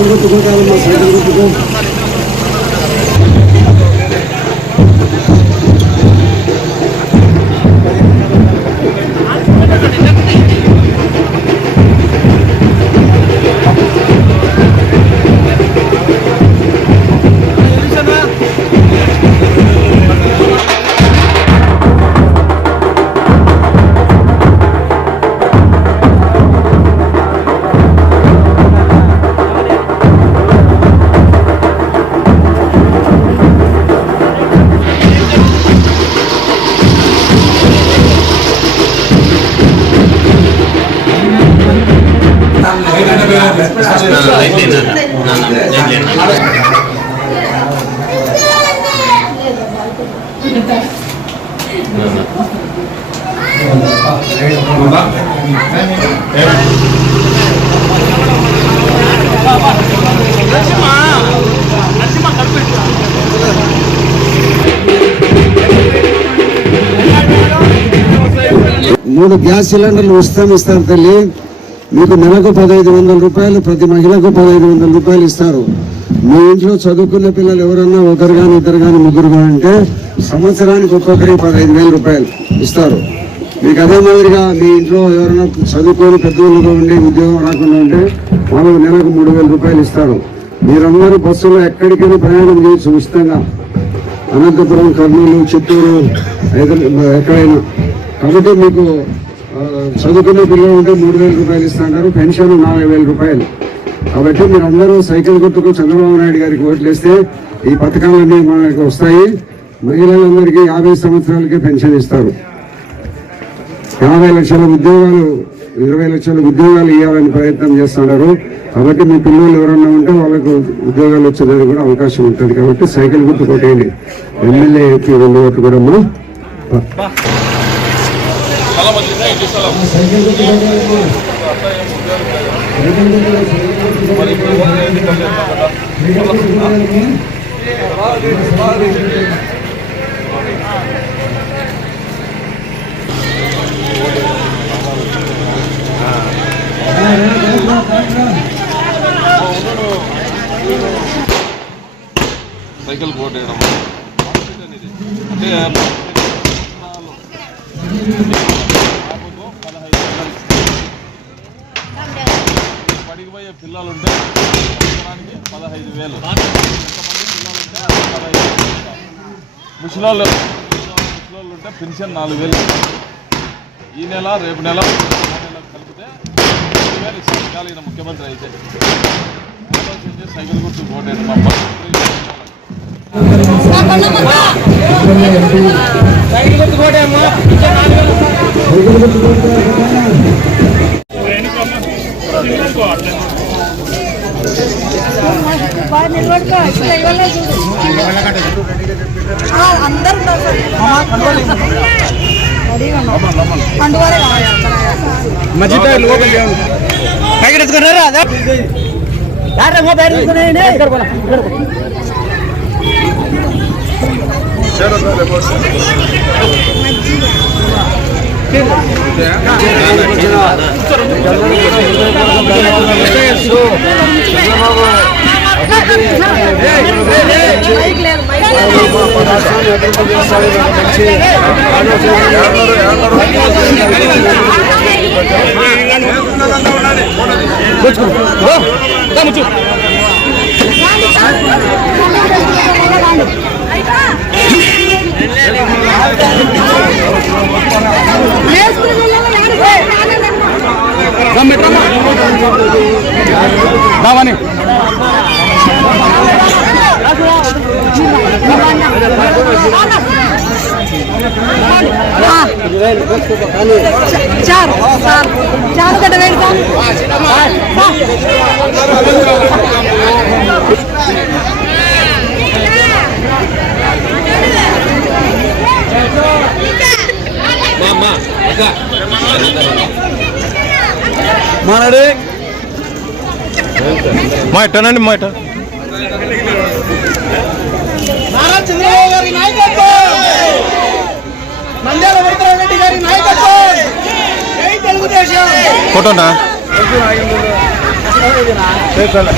Cycle గుర్తుకుంటారమ్మా cycle గుర్తుకు మూడు gas సిలిండర్లు ఉచితం ఇస్తారు తల్లి. మీకు నెలకు పదహైదు వందల రూపాయలు ప్రతి మహిళకు పదహైదు వందల రూపాయలు ఇస్తారు. మీ ఇంట్లో చదువుకున్న పిల్లలు ఎవరన్నా ఒకరు కానీ ఇద్దరు కానీ ముగ్గురు కానీ అంటే సంవత్సరానికి ఒక్కొక్కరికి పదహైదు వేల రూపాయలు ఇస్తారు. మీకు అదే మాదిరిగా మీ ఇంట్లో ఎవరైనా చదువుకొని పెద్దవాళ్ళుగా ఉండి ఉద్యోగం రాకుండా ఉంటే వాళ్ళు నెలకు మూడు వేల రూపాయలు ఇస్తారు. మీరందరూ బస్సులో ఎక్కడికైనా ప్రయాణం చేయొచ్చు ఉచితంగా. అనంతపురం కర్నూలు చిత్తూరు హైదరాబాద్ ఎక్కడైనా. కాబట్టి మీకు చదువుకునే పిల్లలు ఉంటే మూడు వేల రూపాయలు ఇస్తాంటారు పెన్షన్ నాలుగు వేల రూపాయలు. కాబట్టి మీరు అందరూ సైకిల్ గుర్తుకు చంద్రబాబు నాయుడు గారికి ఓట్లేస్తే ఈ పథకాలన్నీ మనకి వస్తాయి. మహిళలందరికీ యాభై సంవత్సరాలకే పెన్షన్ ఇస్తారు. యాభై లక్షల ఉద్యోగాలు ఇరవై లక్షల ఉద్యోగాలు ఇవ్వాలని ప్రయత్నం చేస్తున్నారు. కాబట్టి మీ పిల్లలు ఎవరన్నా ఉంటే వాళ్ళకు ఉద్యోగాలు వచ్చేదానికి కూడా అవకాశం ఉంటుంది. కాబట్టి సైకిల్ గుర్తు కొట్టేయండి. ఎమ్మెల్యేకి రెండు ఓట్లు కూడా మనం సైకిల్ సైకిల్ బోర్డు కొట్టేయండి. వేయడం అంటే పడికి పోయే పిల్లలు ఉంటే సంవత్సరానికి పదహైదు వేలు. ముసలాళ్ళు పిల్లలు ఉంటే పదహైదు వేలు ముసలోళ్ళు ముసలోళ్ళు ఉంటే పెన్షన్ నాలుగు వేలు. ఈ నెల రేపు నెల నెల కలిపితే ఐదు వేలు ఇవాళ ముఖ్యమంత్రి అయితే. సైకిల్ గుర్తు కోటేయండి మా మంత్రి సైకిల్ గుర్తు కొట్టేయండి. బాగా నిలబడుకో ఇట్లా ఇవ్వలేదు ఆ, అందరూ ఉన్నారు సార్. రెడీగా ఉన్నారు. పండుగలే కావాలి మైక్ చారు చారు. చారు గడ్డ పెడతాం మాట్లాడి మా ఇట్టనండి మా ఇట్ట. ఫోటోనా అసలు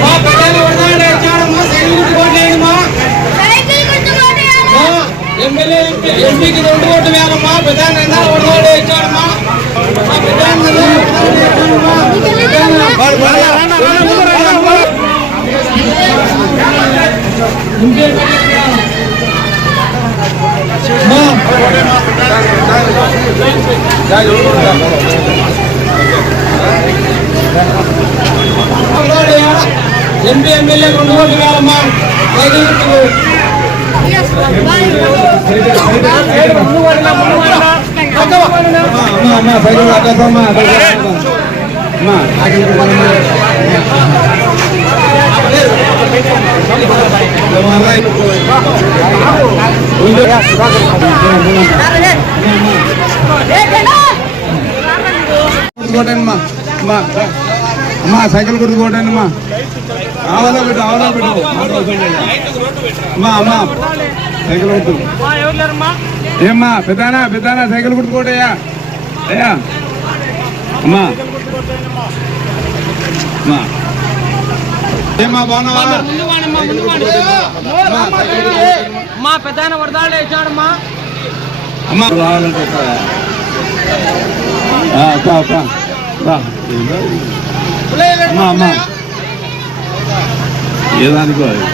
మా పెద్దలు వరదాడు ఇచ్చాడమ్మా సైకిల్ గుర్తు కొట్టేయండిమా ఎమ్మెల్యే ఎంపీ ఎంపీకి రెండు ఓట్లు వేయాలమ్మా పెద్దాయన ఎంత వరదాడు ఇచ్చాడమ్మా మా పెద్దాయన ఎంపీ ఎమ్మెల్యే రెండు ఓట్లు వేయాలమ్మా సైకిల్ గుర్తుకు కొట్టండి అమ్మా సైకిల్ గుర్తు కొట్టండి అమ్మా. ఆవలో పెట్టు ఆవలో పెట్టు. అమ్మా అమ్మా. సైకిల్ గుర్తు ఏమ్మా పెద్దానా పెద్దానా సైకిల్ గుర్తు కొట్టయ్యా అయ్యా. అమ్మా. అమ్మా. ఏమ్మా బాగున్నావా? మా పెద్దాయన వరదాడు ఇచ్చాడమ్మా అమ్మా రావాలంటే అమ్మా అమ్మా. ఏదానికో అది.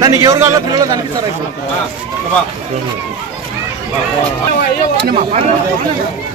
దానికి ఎవరు కావాలో పిల్లలు కనిపిస్తారా ఇప్పుడు?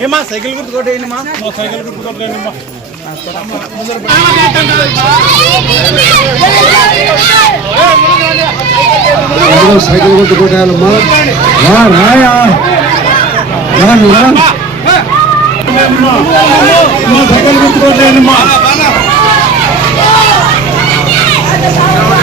ఏమా సైకిల్ గుర్తు కొట్టేయండి మా సైకిల్ గుర్తు కొట్టేయండి మా సైకిల్ కొట్టు కొట్టాలమ్మా రా రాయా రా నువ్వు రా. సైకిల్ గుర్తు కొట్టేయండి అమ్మా ఆ